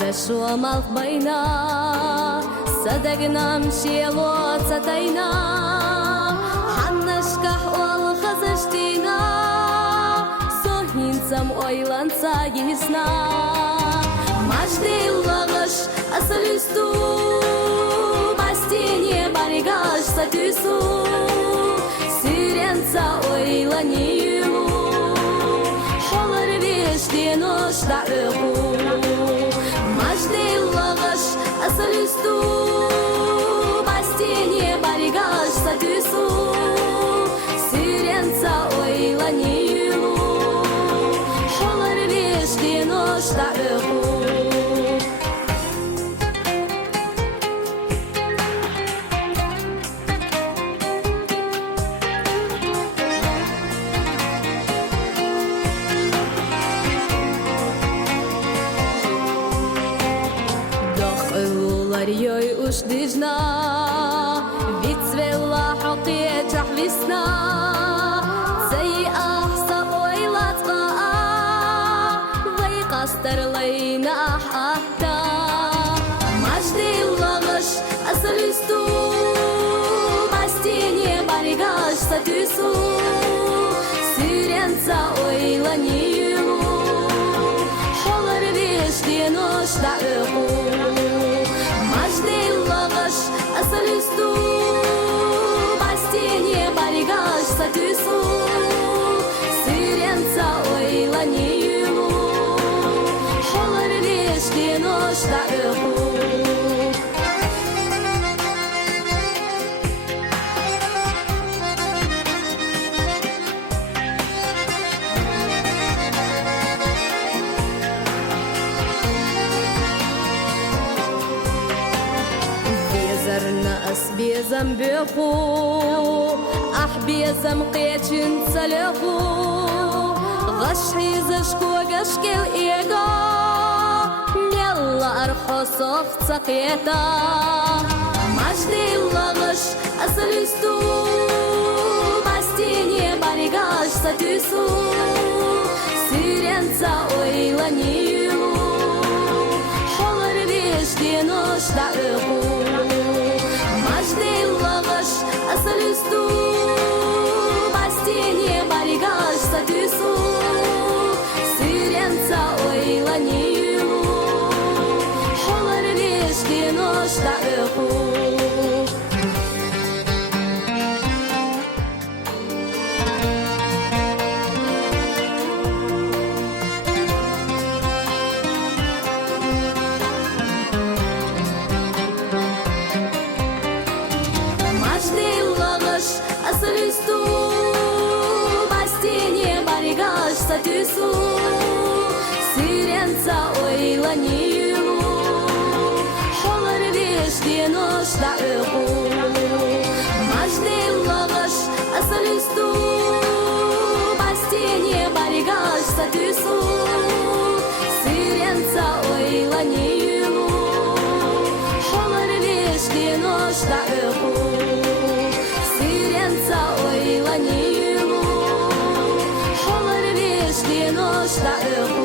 دشو مالك بينا صدقنا مشيلو تتينا حنشكح والخزشتينا سوهينسم ойланса есна Мажды лағыш асылысту Бастене баригаш сатюсу Сиренца ойланилу Холыр вештен ошта ұғу Мажды лағыш асылысту Бастене баригаш сатюсу Сиренца ойланилу Холыр вештен ошта ұғу Йой уж дыжна, відцвела حقية تحвисна, цей ахса ойлатқа, вайқастырлайна ахта. Мажды лағыш асылысту, бастене баригаш сатюсу, сиренца ойланилу, холыр вештен ошта ұғу. Мажды лағыш асылысту Бастене баригаш сатюсу Сиренца ойланилу Холыр вештен ошта ұғу Нас безам беху, ах безам қечин цалеху, ғашхи зашку гашкел эго, мелла архосох цақета. Мажды лағыш асылысту, бастене баригаш сатюсу, сиренца ойланилу, холыр вештен ошта ұғу. Мажды лағыш асылысту Бастене баригаш сатюсу Сиренца ойланилу Холыр вештен ошта ұғу Асылысту Бастене баригаш сатюсу Сиренца ойланилу Холыр вештен ошта ұғу Мажды лағыш асылысту Бастене баригаш сатюсу Сиренца ойланилу Холыр вештен ошта ұғу ойланилу, холыр вештен ошта ұғу